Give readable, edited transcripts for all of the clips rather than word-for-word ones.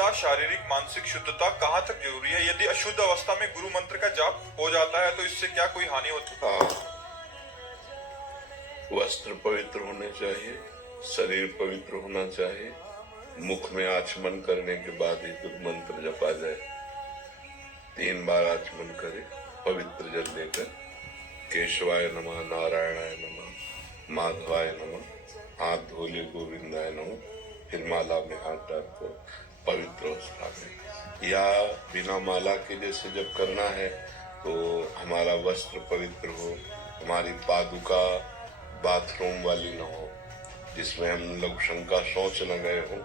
पवित्रता, शारीरिक मानसिक शुद्धता कहाँ तक जरूरी है? यदि अशुद्ध अवस्था में गुरु मंत्र का जाप हो जाता है तो इससे क्या कोई हानि होती है? हाँ, वस्त्र पवित्र होने चाहिए, शरीर पवित्र होना चाहिए, मुख में आचमन करने के बाद ही गुरु मंत्र जपा जाए। 3 बार आचमन करे, पवित्र जल लेकर, केशवाय नमः, नारायणाय नमः, माधवाय नमः, हाथ धोले गोविंदाय नमः, फिर माला में हाथ डालकर पवित्र अवस्था में, या बिना माला के जैसे जब करना है तो हमारा वस्त्र पवित्र हो, हमारी पादुका बाथरूम वाली न हो जिसमें हम लोग शंका शौच न गए हो,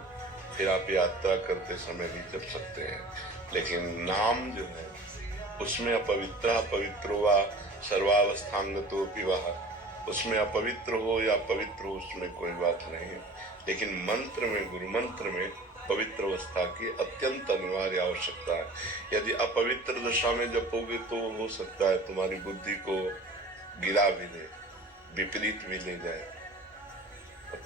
फिर आप यात्रा करते समय भी जप सकते हैं। लेकिन नाम जो है उसमें अपवित्र वा सर्वावस्थांगतो विवाह, उसमें अपवित्र हो या पवित्र हो उसमें कोई बात नहीं है। लेकिन मंत्र में, गुरु मंत्र में पवित्र अवस्था की अत्यंत अनिवार्य आवश्यकता है। यदि अपवित्र दशा में जपोगे तो हो सकता है तुम्हारी बुद्धि को गिरा भी दे, विपरीत भी ले जाए,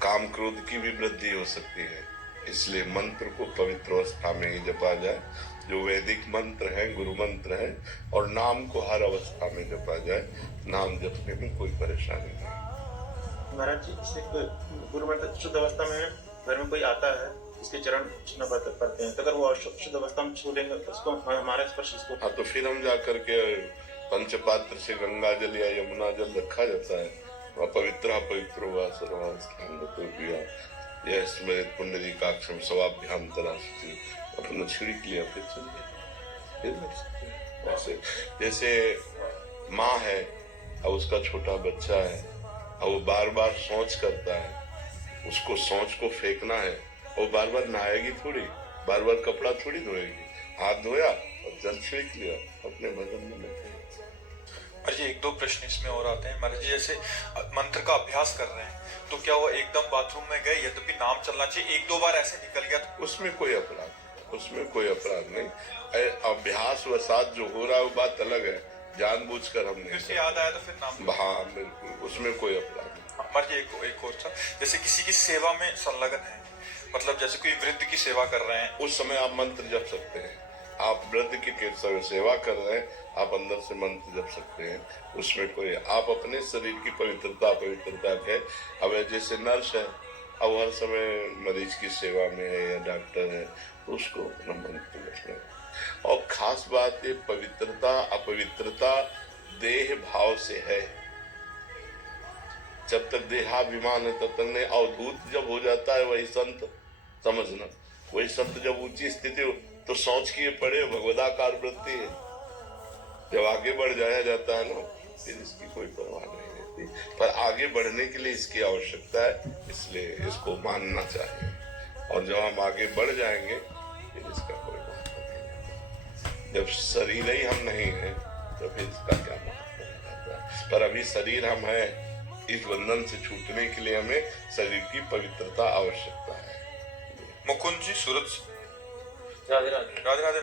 काम क्रोध की भी वृद्धि हो सकती है। इसलिए मंत्र को पवित्र अवस्था में ही जपा जाए, जो वैदिक मंत्र है, गुरु मंत्र है, और नाम को हर अवस्था में जपा जाए। नाम जपने में कोई परेशानी नहीं। महाराज जी, इससे गुरु मंत्र शुद्ध अवस्था में घर में कोई आता है, इसके चरण छूना पड़ते हैं, तो अगर वो शुद्ध अवस्था में छू लेंगे उसको, हमारा स्पर्श इसको, हाँ, तो फिर हम जाकर के पंचपात्र से गंगा जल या यमुना जल रखा जाता है। अपवित्र हुआ सर्वावस्थान यह स्मृत पुंडरीकाक्षम स्वाभ्याम तराशति, अपना छिड़क लिया फिर चल गया। ऐसे जैसे माँ है और उसका छोटा बच्चा है और वो बार बार शौच करता है, उसको शौच को फेंकना है, वो बार बार नहाएगी थोड़ी, बार बार कपड़ा थोड़ी धोएगी, हाथ धोया और जल छिड़क लिया, अपने भजन में लगे। जी, 1-2 प्रश्न इसमें और आते हैं महाराज जी। जैसे मंत्र का अभ्यास कर रहे हैं तो क्या वो एकदम बाथरूम में गए, यद्यपि नाम चलना चाहिए, 1-2 बार ऐसे निकल गया तो उसमें कोई अपराध नहीं। अभ्यास वसात जो हो रहा है वो बात अलग है, जानबूझकर हम नहीं, फिर से याद आया तो फिर नाम। हाँ बिल्कुल, उसमें कोई अपराध नहीं। महाराज जी, एक और था, जैसे किसी की सेवा में संलग्न है, मतलब जैसे कोई वृद्ध की सेवा कर रहे हैं, उस समय आप मंत्र जप सकते हैं। आप वृद्ध की सेवा कर रहे हैं, आप अंदर से मंत्र जप सकते हैं, उसमें कोई, आप अपने शरीर की पवित्रता के, अब जैसे नर्स है, अब हर समय मरीज की सेवा में है या डॉक्टर है, तो उसको अपना मंत्र जपना है। और खास बात ये पवित्रता अपवित्रता देह भाव से है। जब तक देहाभिमान है तब तक नहीं। अवधूत जब हो जाता है वही संत, समझना, वही संत जब ऊंची स्थिति हो तो सोच किए पड़े भगवदाकार वृत्ति है। जब आगे बढ़ जाया जाता है ना, फिर इसकी कोई परवाह नहीं रहती, पर आगे बढ़ने के लिए इसकी आवश्यकता है, इसलिए इसको मानना चाहिए। और जब हम आगे बढ़ जाएंगे फिर इसका कोई महत्व नहीं। जब शरीर ही हम नहीं है तो फिर इसका क्या महत्व रहता है। पर अभी शरीर हम है, इस बंधन से छूटने के लिए हमें शरीर की पवित्रता आवश्यकता है। मुकुंद जी, सूरत। राधे राधे। राधे राधे।